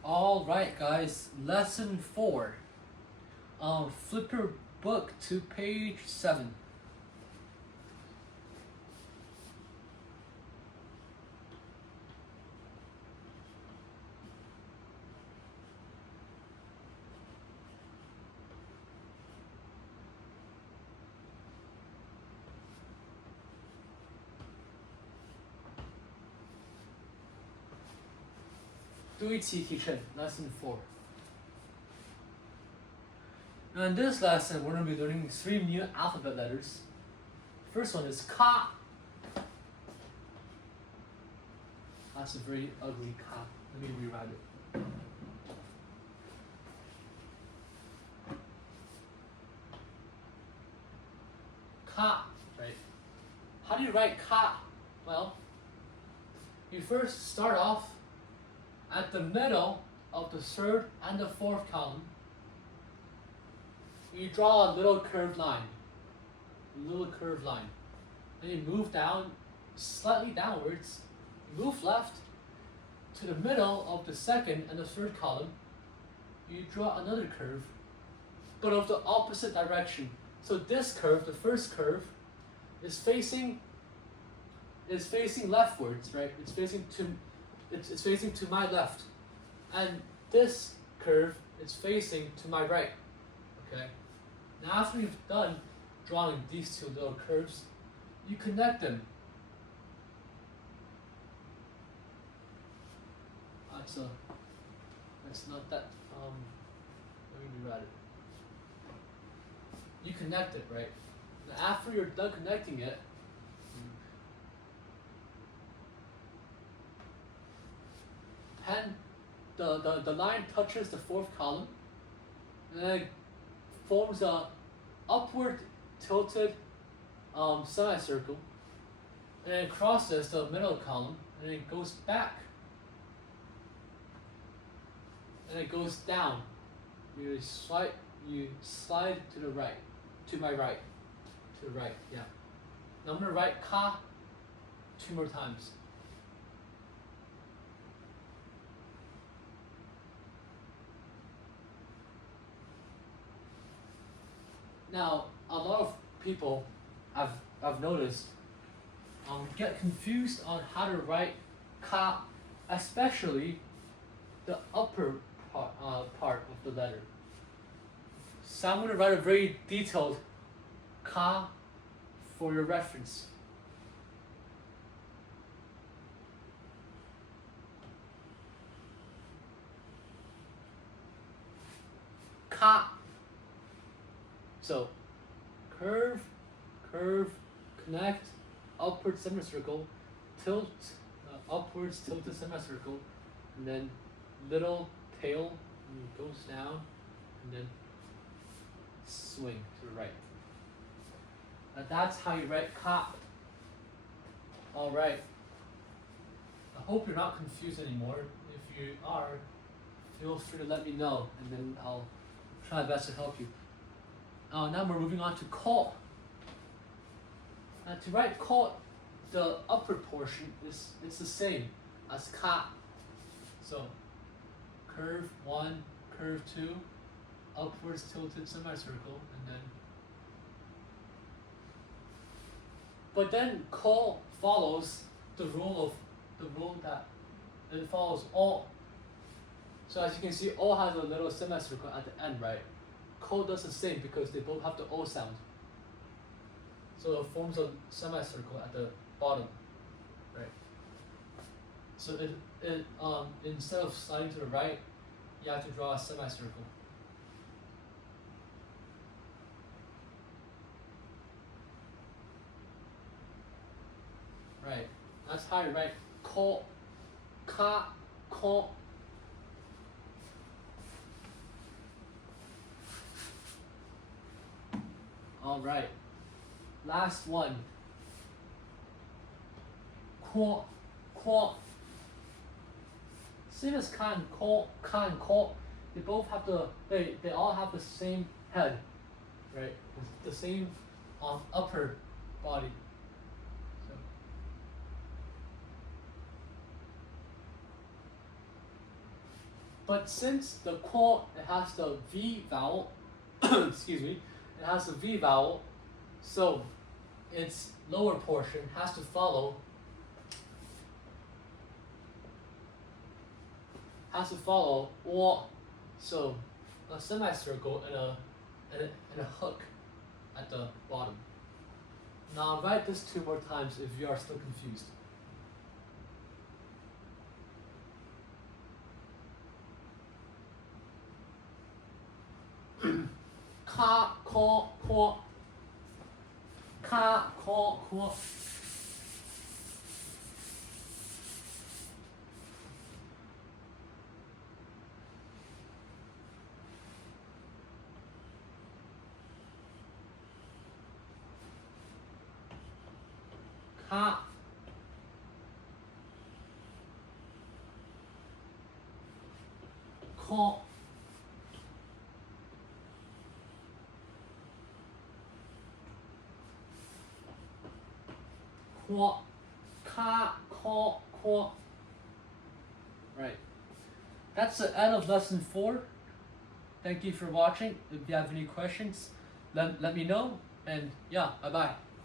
All right, guys. Lesson 4. Flip your book to page 7. Lesson 4. Now in this lesson, we're going to be learning 3 new alphabet letters. First one is ka. That's a very ugly ka. Let me rewrite it. Ka, right? How do you write ka? Well, you first start off at the middle of the third and the fourth column. You draw a little curved line. Then you move down, slightly downwards, move left to the middle of the second and the third column. You draw another curve, but of the opposite direction. So this curve, the first curve, is facing leftwards, right? It's facing to my left, and this curve is facing to my right. Okay. Now after you've done drawing these two little curves, you connect them. That's not that. Let me rewrite it. You connect it, right? Now after you're done connecting it, the line touches the fourth column, and then it forms a upward tilted semicircle, and then crosses the middle column, and then it goes back, and it goes down. You slide to the right, to my right, to the right. Yeah. Now I'm gonna write ka 2 more times. Now, a lot of people I've noticed get confused on how to write ka, especially the upper part of the letter. So I'm going to write a very detailed ka for your reference. Ka. So, curve, connect, upward semicircle, tilt, upwards tilted semicircle, and then little tail, and it goes down, and then swing to the right. And that's how you write ka. Alright. I hope you're not confused anymore. If you are, feel free to let me know, and then I'll try my best to help you. Now we're moving on to ko. To write ko, the upper portion it's the same as ka. So curve 1, curve 2, upwards tilted semicircle, and then. But then ko follows the rule that it follows all. So as you can see, all has a little semicircle at the end, right? Ko does the same because they both have the O sound. So it forms a semicircle at the bottom, right? So it instead of sliding to the right, you have to draw a semicircle. Right. That's how you write ko, ka, ko. All right. Last one. Ko, ko. Same as ka and ko. They both have they all have the same head, right? The same upper body. So. But since the quo, it has the V vowel, excuse me, it has the V vowel, so its lower portion has to follow or, so a semicircle and a hook at the bottom. Now I'll write this 2 more times if you are still confused. Ka, ko, ko. Ka, ko, ko. Ka. Ko. Kwa, ka, ko, ko. Right. That's the end of lesson 4. Thank you for watching. If you have any questions, let me know. And yeah, bye bye.